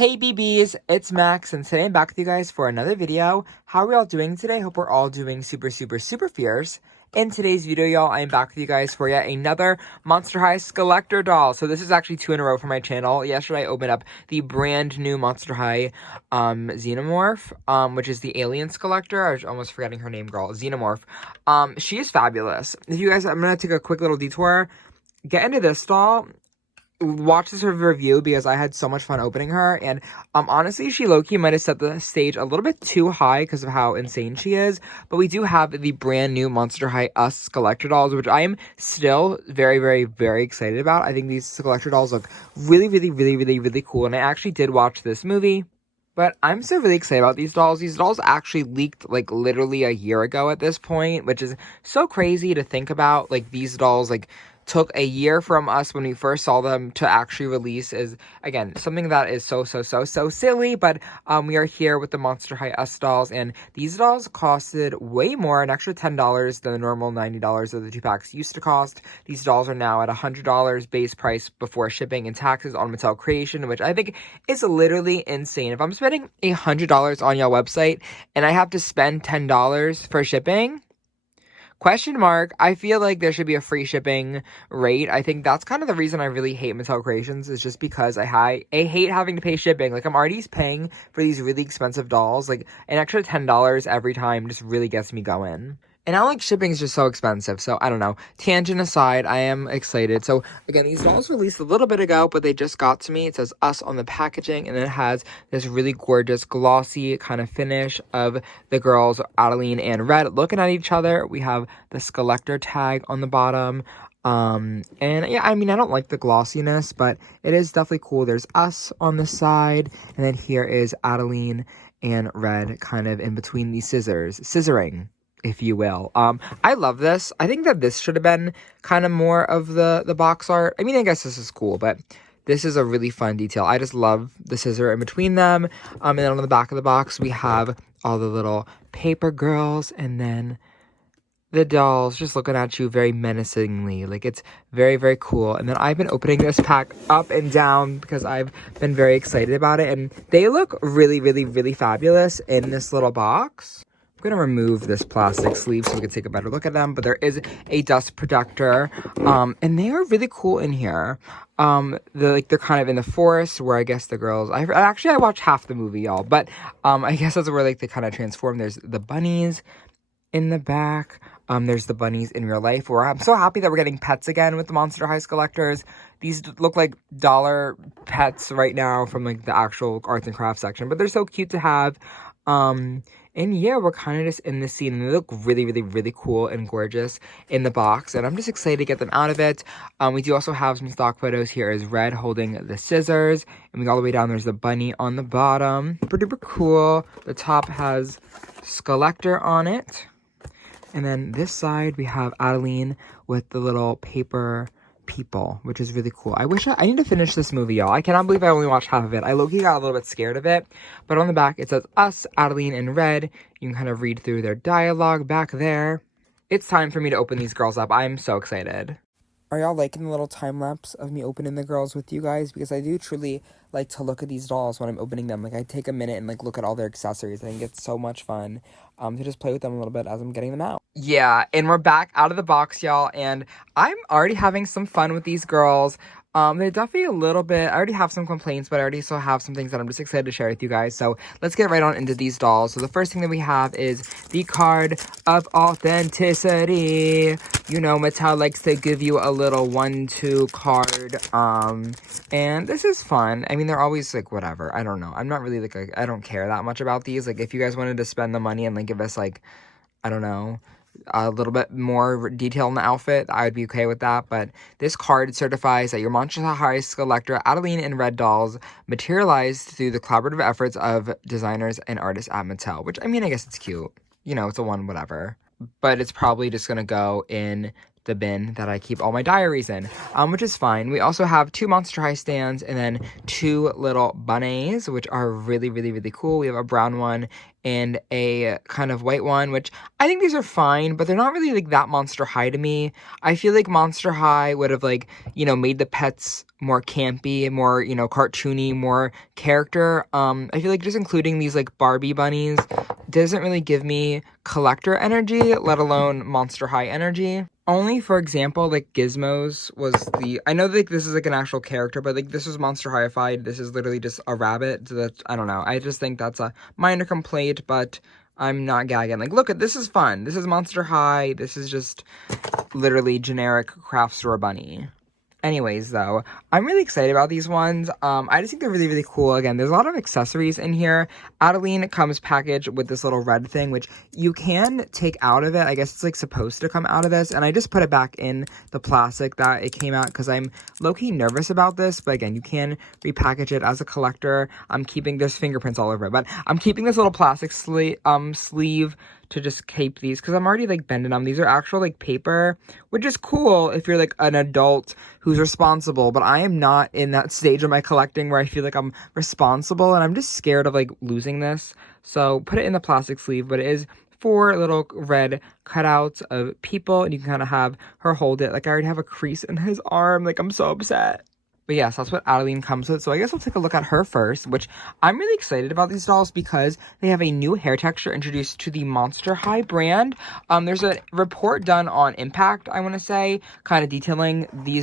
Hey BBs, it's Max, and today I'm back with you guys for another video. How are we all doing today? Hope we're all doing super fierce. In today's video, y'all, I'm back with you guys for yet another Monster High SKULLECTOR doll. So this is actually 2 in a row for my channel. Yesterday I opened up the brand new Monster High Xenomorph, which is the alien SKULLECTOR. I was almost forgetting her name, girl. Xenomorph. She is fabulous. If you guys, I'm going to take a quick little detour. Get into this doll. Watch this review because I had so much fun opening her, and honestly, she low-key might have set the stage a little bit too high because of how insane she is. But we do have the brand new Monster High Us SKULLECTOR dolls, which I am still very excited about. I think these SKULLECTOR dolls look really cool, and I actually did watch this movie. But I'm still really excited about these dolls. These dolls actually leaked, like, literally a year ago at this point, which is so crazy to think about. Like, these dolls, like, took a year from us when we first saw them to actually release is, again, something that is so silly. But we are here with the Monster High Us dolls, and these dolls costed way more, an extra $10 than the normal $90 that the 2 packs used to cost. These dolls are now at $100 base price before shipping and taxes on Mattel Creation, which I think is literally insane. If I'm spending $100 on your website and I have to spend $10 for shipping, question mark. I feel like there should be a free shipping rate. I think that's kind of the reason I really hate Mattel Creations, is just because I hate having to pay shipping. Like, I'm already paying for these really expensive dolls. Like, an extra $10 every time just really gets me going. And I like shipping is just so expensive, so I don't know. Tangent aside, I am excited. So, again, these dolls released a little bit ago, but they just got to me. It says Us on the packaging, and it has this really gorgeous, glossy kind of finish of the girls, Adelaide and Red, looking at each other. We have the SKULLECTOR tag on the bottom. And yeah, I mean, I don't like the glossiness, but it is definitely cool. There's Us on the side, and then here is Adelaide and Red kind of in between these scissoring, if you will. I love this. I think that this should have been kind of more of the box art. I mean, I guess this is cool, but this is a really fun detail. I just love the scissor in between them. And then on the back of the box, we have all the little paper girls, and then the dolls just looking at you very menacingly. Like, it's very cool. And then I've been opening this pack up and down because I've been very excited about it, and they look really fabulous in this little box. I'm going to remove this plastic sleeve so we can take a better look at them, but there is a dust protector, and they are really cool in here. They're kind of in the forest where I guess the girls, I watched half the movie, y'all, but I guess that's where, like, they kind of transform. There's the bunnies in the back. There's the bunnies in real life, where I'm so happy that we're getting pets again with the Monster High SKULLECTORs. These look like dollar pets right now from, like, the actual arts and crafts section, but they're so cute to have. And yeah, we're kind of just in the scene, and they look really cool and gorgeous in the box, and I'm just excited to get them out of it. We do also have some stock photos. Here is Red holding the scissors, and we go all the way down. There's the bunny on the bottom. Super duper cool. The top has SKULLECTOR on it, and then this side we have Adelaide with the little paper people, which is really cool. I need to finish this movie, y'all. I cannot believe I only watched half of it. I low-key got a little bit scared of it, but on the back it says Us, Adelaide, and Red. You can kind of read through their dialogue back there. It's time for me to open these girls up. I'm so excited. Are y'all liking the little time lapse of me opening the girls with you guys? Because I do truly like to look at these dolls when I'm opening them. Like, I take a minute and, like, look at all their accessories. I think it's so much fun to just play with them a little bit as I'm getting them out. Yeah, and we're back out of the box, y'all, and I'm already having some fun with these girls. They're definitely a little bit, I already have some complaints, but I already still have some things that I'm just excited to share with you guys. So let's get right on into these dolls. So the first thing that we have is the card of authenticity. You know, Mattel likes to give you a little 1-2 card, and this is fun. I mean, they're always, like, whatever. I don't know. I'm not really, like, I don't care that much about these. Like, if you guys wanted to spend the money and, like, give us, like, I don't know, a little bit more detail in the outfit, I would be okay with that. But this card certifies that your Monster High SKULLECTOR Adelaide and Red dolls materialized through the collaborative efforts of designers and artists at Mattel, which, I mean, I guess it's cute. You know, it's a one, whatever. But it's probably just going to go in the bin that I keep all my diaries in, which is fine. We also have 2 Monster High stands and then 2 little bunnies, which are really, really, really cool. We have a brown one and a kind of white one, which I think these are fine, but they're not really like that Monster High to me. I feel like Monster High would have like, you know, made the pets more campy, more, you know, cartoony, more character. I feel like just including these like Barbie bunnies doesn't really give me collector energy, let alone Monster High energy. Only, for example, like Gizmos was the, I know like this is like an actual character, but like this was Monster High-ified. This is literally just a rabbit. So that, I don't know. I just think that's a minor complaint, but I'm not gagging. Like, look, this is fun. This is Monster High. This is just literally generic craft store bunny. Anyways, though, I'm really excited about these ones. I just think they're really, really cool. Again, there's a lot of accessories in here. Adelaide comes packaged with this little red thing, which you can take out of it. I guess it's, like, supposed to come out of this. And I just put it back in the plastic that it came out because I'm low-key nervous about this. But, again, you can repackage it as a collector. I'm keeping, there's fingerprints all over it. But I'm keeping this little plastic sleeve to just keep these because I'm already like bending them. These are actual like paper, which is cool if you're like an adult who's responsible, but I am not in that stage of my collecting where I feel like I'm responsible and I'm just scared of like losing this. So put it in the plastic sleeve, but it is 4 little red cutouts of people and you can kind of have her hold it. Like I already have a crease in his arm. Like I'm so upset. But yes, that's what Adelaide comes with. So I guess I'll take a look at her first, which I'm really excited about these dolls because they have a new hair texture introduced to the Monster High brand. There's a report done on Impact, I want to say, kind of detailing the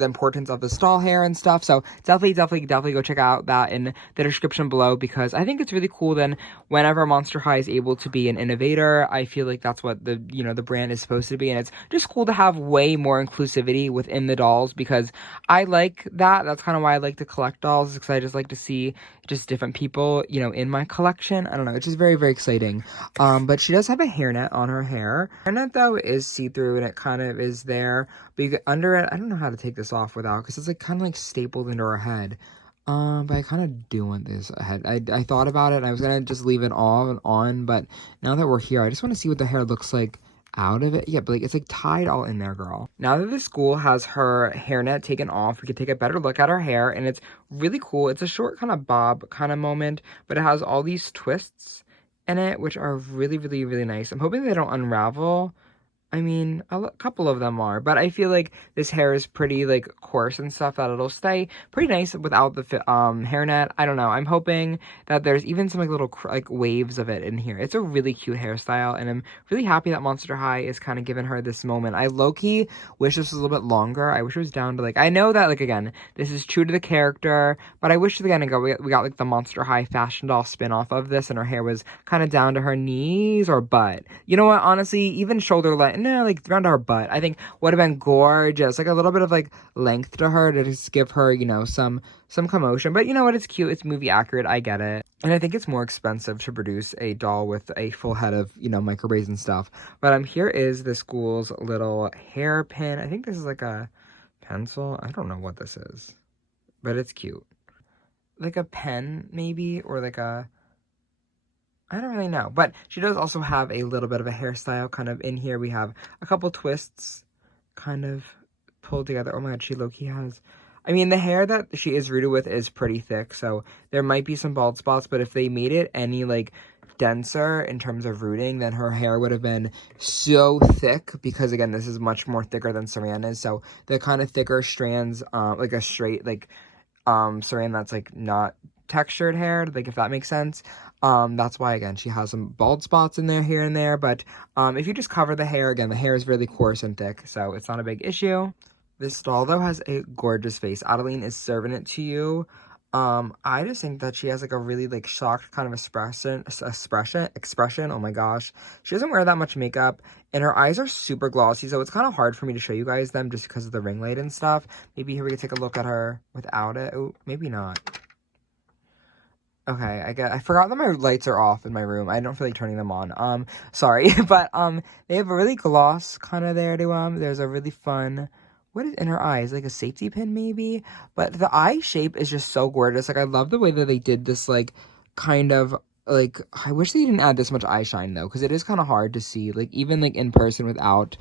importance of this doll hair and stuff. So definitely go check out that in the description below because I think it's really cool then whenever Monster High is able to be an innovator. I feel like that's what the brand is supposed to be, and it's just cool to have way more inclusivity within the dolls because I like that's kind of why I like to collect dolls, because I just like to see just different people, you know, in my collection. I don't know, it's just very, very exciting. But she does have a hairnet on her hair. Hairnet, though, is see-through, and it kind of is there. But you get under it, I don't know how to take this off without, because it's like kind of like stapled into her head. But I kind of do want this ahead. I thought about it, and I was gonna just leave it on, but now that we're here, I just want to see what the hair looks like out of it. Yeah, but like it's like tied all in there, girl. Now that the school has her hairnet taken off, we can take a better look at her hair, and it's really cool. It's a short kind of bob kind of moment, but it has all these twists in it, which are really, really, really nice. I'm hoping they don't unravel. I mean, a couple of them are, but I feel like this hair is pretty, like, coarse and stuff, that it'll stay pretty nice without the hairnet. I don't know. I'm hoping that there's even some, like, little, like, waves of it in here. It's a really cute hairstyle, and I'm really happy that Monster High is kind of giving her this moment. I low-key wish this was a little bit longer. I wish it was down to, like, I know that, like, again, this is true to the character, but I wish, again, we got, like, the Monster High fashion doll spin-off of this, and her hair was kind of down to her knees or butt. You know what? Honestly, even shoulder length, no, like around her butt, I think would have been gorgeous. Like a little bit of like length to her to just give her, you know, some commotion. But you know what? It's cute. It's movie accurate. I get it. And I think it's more expensive to produce a doll with a full head of, you know, micro braids and stuff. But here is the school's little hairpin. I think this is like a pencil. I don't know what this is, but it's cute. Like a pen maybe, or like a, I don't really know, but she does also have a little bit of a hairstyle kind of in here. We have a couple twists kind of pulled together. Oh my god, she low-key has, I mean, the hair that she is rooted with is pretty thick, so there might be some bald spots, but if they made it any, like, denser in terms of rooting, then her hair would have been so thick, because, again, this is much more thicker than Saran is, so the kind of thicker strands, like a straight, like, Saran that's, like, not textured hair, like, if that makes sense. That's why, again, she has some bald spots in there here and there, but if you just cover the hair, again, the hair is really coarse and thick, so it's not a big issue. This doll, though, has a gorgeous face. Adelaide is serving it to you. I just think that she has, like, a really, like, shocked kind of expression. Oh my gosh. She doesn't wear that much makeup, and her eyes are super glossy, so it's kind of hard for me to show you guys them just because of the ring light and stuff. Maybe here we can take a look at her without it. Oh, maybe not. Okay, I forgot that my lights are off in my room. I don't feel like turning them on. Sorry, but, they have a really gloss kind of there to, there's a really fun, what is in her eyes? Like a safety pin, maybe? But the eye shape is just so gorgeous. Like, I love the way that they did this, like, kind of, like, I wish they didn't add this much eye shine, though, because it is kind of hard to see, like, even, like, in person without,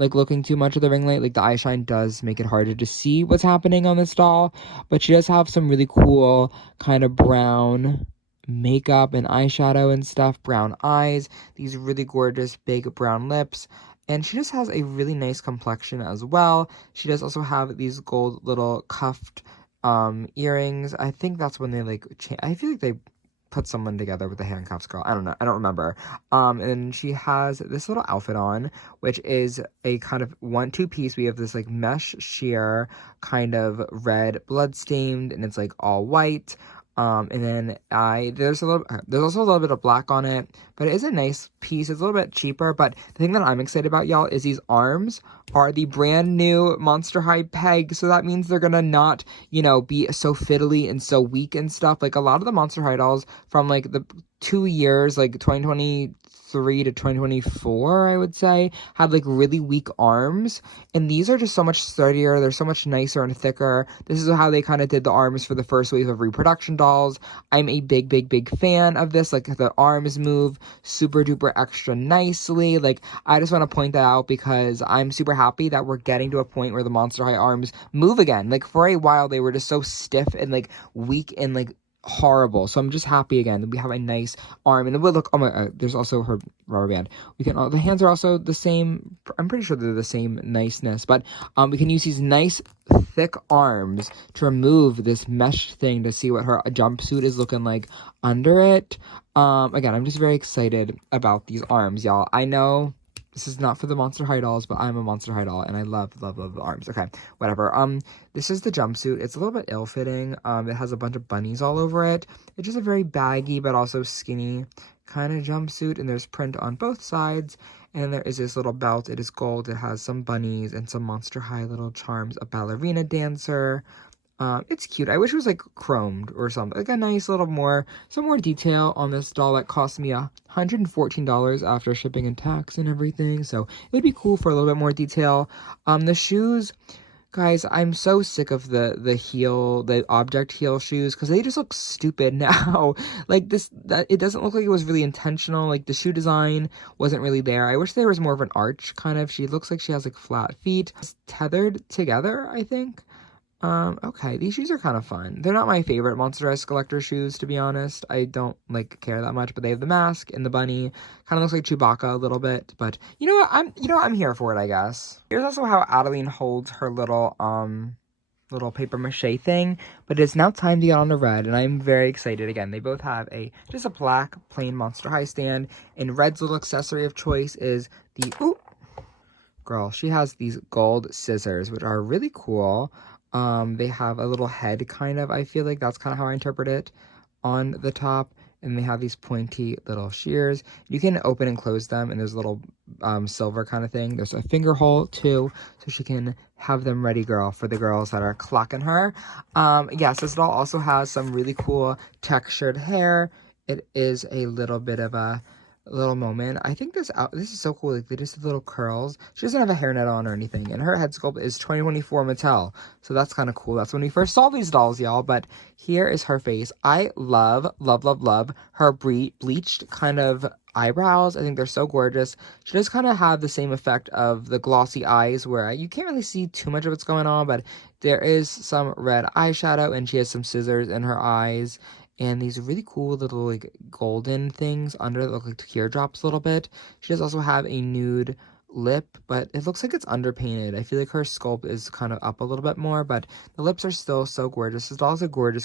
like looking too much at the ring light. Like the eye shine does make it harder to see what's happening on this doll, but she does have some really cool kind of brown makeup and eyeshadow and stuff, brown eyes, these really gorgeous big brown lips, and she just has a really nice complexion as well. She does also have these gold little cuffed earrings. I think that's when they like I feel like they put someone together with the handcuffs, girl. I don't know. I don't remember. And she has this little outfit on, which is a kind of 1-2 piece. We have this like mesh sheer kind of red blood stained, and it's like all white. And then there's also a little bit of black on it, but it is a nice piece. It's a little bit cheaper, but the thing that I'm excited about, y'all, is these arms are the brand new Monster High peg. So that means they're gonna not, you know, be so fiddly and so weak and stuff. Like a lot of the Monster High dolls from like the 2 years, like 2023 to 2024, I would say, had like really weak arms, and these are just so much sturdier. They're so much nicer and thicker. This is how they kind of did the arms for the first wave of reproduction dolls. I'm a big fan of this. Like the arms move super duper extra nicely. Like I just want to point that out because I'm super happy that we're getting to a point where the Monster High arms move again. Like for a while they were just so stiff and like weak and like horrible. So I'm just happy again that we have a nice arm. And it would look, oh my, there's also her rubber band. We can, the hands are also the same. I'm pretty sure they're the same niceness, but we can use these nice thick arms to remove this mesh thing to see what her jumpsuit is looking like under it. Again, I'm just very excited about these arms, y'all. I know this is not for the Monster High dolls, but I'm a Monster High doll, and I love the arms. Okay, whatever. This is the jumpsuit. It's a little bit ill-fitting. It has a bunch of bunnies all over it. It's just a very baggy, but also skinny kind of jumpsuit, and there's print on both sides. And then there is this little belt. It is gold. It has some bunnies and some Monster High little charms. A ballerina dancer. It's cute. I wish it was like chromed or something. Like a nice little some more detail on this doll that cost me $114 after shipping and tax and everything. So it'd be cool for a little bit more detail. The shoes, guys, I'm so sick of the object heel shoes because they just look stupid now. Like it doesn't look like it was really intentional. Like the shoe design wasn't really there. I wish there was more of an arch kind of. She looks like she has like flat feet. It's tethered together, I think. Okay, these shoes are kind of fun. They're not my favorite Monster High Skullector shoes, to be honest. I don't, like, care that much, but they have the mask and the bunny. Kind of looks like Chewbacca a little bit, but you know what? I'm here for it, I guess. Here's also how Adelaide holds her little paper mache thing, but it's now time to get on the red, and I'm very excited. Again, they both have just a black, plain Monster High stand, and Red's little accessory of choice is girl, she has these gold scissors, which are really cool. They have a little head kind of, I feel like that's kind of how I interpret it, on the top, and they have these pointy little shears. You can open and close them, and there's a little silver kind of thing. There's a finger hole too, so she can have them ready, girl, for the girls that are clocking her. Yes, this doll also has some really cool textured hair. It is a little bit of a little moment. I think this is so cool. Like they just have little curls. She doesn't have a hairnet on or anything, and her head sculpt is 2024 Mattel, so that's kind of cool. That's when we first saw these dolls, y'all. But here is her face. I love her bleached kind of eyebrows. I think they're so gorgeous. She does kind of have the same effect of the glossy eyes, where you can't really see too much of what's going on, but there is some red eyeshadow, and she has some scissors in her eyes. And these really cool little, like, golden things under that look like teardrops a little bit. She does also have a nude lip, but it looks like it's underpainted. I feel like her sculpt is kind of up a little bit more, but the lips are still so gorgeous. This doll has a gorgeous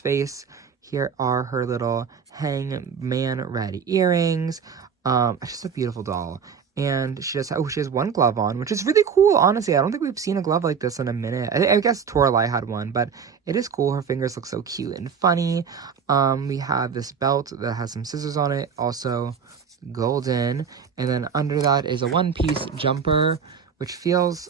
face. Here are her little hangman red earrings. It's just a beautiful doll. And she has one glove on, which is really cool, honestly. I don't think we've seen a glove like this in a minute. I guess Toralei had one, but it is cool. Her fingers look so cute and funny. We have this belt that has some scissors on it, also golden. And then under that is a one-piece jumper, which feels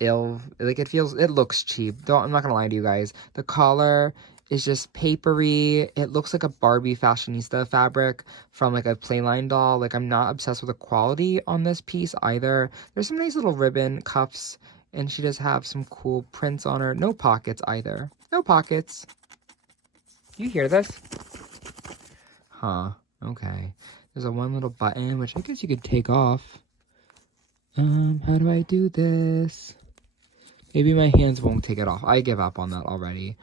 like it looks cheap. I'm not gonna lie to you guys. The collar is just papery. It looks like a Barbie fashionista fabric from like a Playline doll. Like I'm not obsessed with the quality on this piece either. There's some nice little ribbon cuffs, and she does have some cool prints on her. No pockets either. No pockets. Do you hear this? Huh. Okay. There's a one little button, which I guess you could take off. How do I do this? Maybe my hands won't take it off. I give up on that already.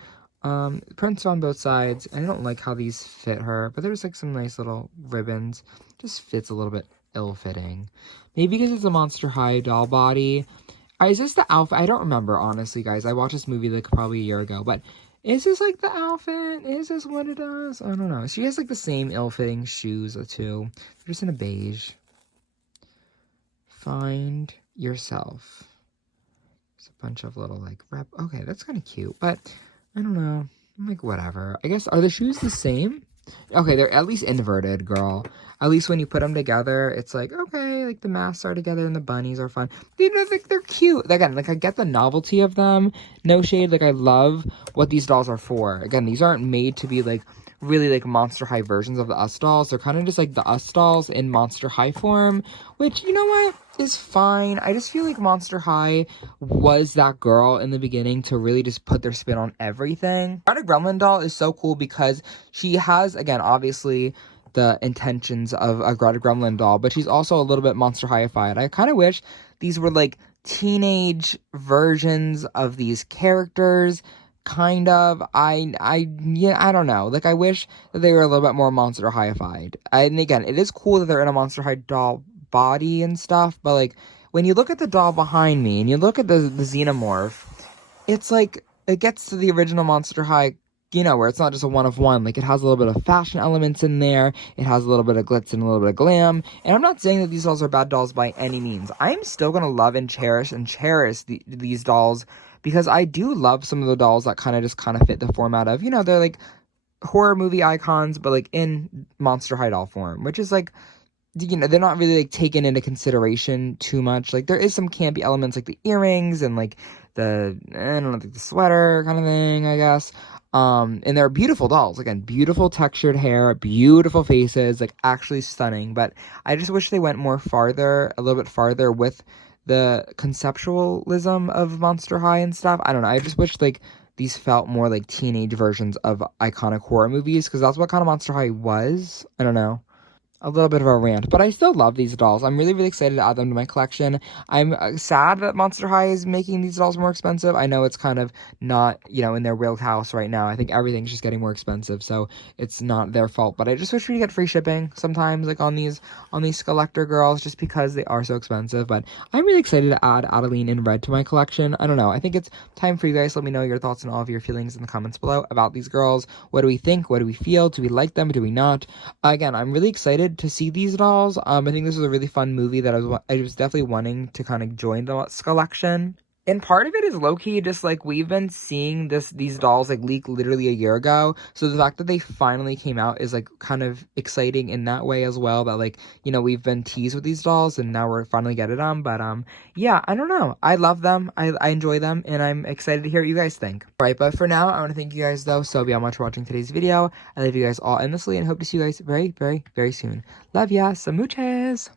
Prints on both sides. I don't like how these fit her, but there's like some nice little ribbons. Just fits a little bit ill-fitting. Maybe because it's a Monster High doll body. Is this the outfit? I don't remember, honestly, guys. I watched this movie like probably a year ago, but is this like the outfit? Is this what it does? I don't know. She has like the same ill-fitting shoes too. They're just in a beige. Find yourself. There's a bunch of little like okay, that's kind of cute, but I don't know. I'm like, whatever. I guess, are the shoes the same? Okay, they're at least inverted, girl. At least when you put them together, it's like, okay, like the masks are together and the bunnies are fun. You know, like they're cute. Again, like I get the novelty of them. No shade. Like I love what these dolls are for. Again, these aren't made to be like really like Monster High versions of the Us dolls. They're kind of just like the Us dolls in Monster High form, which, you know what, is fine. I just feel like Monster High was that girl in the beginning to really just put their spin on everything. Greta Gremlin doll is so cool because she has, again, obviously the intentions of a Greta Gremlin doll, but she's also a little bit Monster High-ified. I kind of wish these were like teenage versions of these characters. Kind of. Yeah, I don't know. Like, I wish that they were a little bit more Monster High-ified. And again, it is cool that they're in a Monster High doll body and stuff, but like, when you look at the doll behind me and you look at the xenomorph, it's like, it gets to the original Monster High, you know, where it's not just a one of one. Like, it has a little bit of fashion elements in there. It has a little bit of glitz and a little bit of glam. And I'm not saying that these dolls are bad dolls by any means. I'm still gonna love and cherish these dolls, because I do love some of the dolls that kind of fit the format of, you know, they're like horror movie icons, but like in Monster High doll form, which is like, you know, they're not really like taken into consideration too much. Like, there is some campy elements like the earrings and like the, I don't know, like the sweater kind of thing, I guess. And they're beautiful dolls. Again, beautiful textured hair, beautiful faces, like actually stunning. But I just wish they went a little bit farther with the conceptualism of Monster High and stuff. I don't know. I just wish like these felt more like teenage versions of iconic horror movies, because that's what kind of Monster High was. I don't know. A little bit of a rant, but I still love these dolls. I'm really, really excited to add them to my collection. I'm sad that Monster High is making these dolls more expensive. I know it's kind of not, you know, in their wheelhouse right now. I think everything's just getting more expensive, so it's not their fault. But I just wish we could get free shipping sometimes, like on these Skullector girls, just because they are so expensive. But I'm really excited to add Adelaide in red to my collection. I don't know. I think it's time for you guys to let me know your thoughts and all of your feelings in the comments below about these girls. What do we think? What do we feel? Do we like them? Do we not? Again, I'm really excited to see these dolls. I think this was a really fun movie that I was definitely wanting to kind of join the skullection. And part of it is low-key just like we've been seeing these dolls like leak literally a year ago. So the fact that they finally came out is like kind of exciting in that way as well, that like, you know, we've been teased with these dolls and now we're finally getting them. But yeah, I don't know. I love them. I enjoy them, and I'm excited to hear what you guys think. All right, but for now, I want to thank you guys though so much for watching today's video. I love you guys all endlessly and hope to see you guys very, very, very soon. Love ya, some mooches.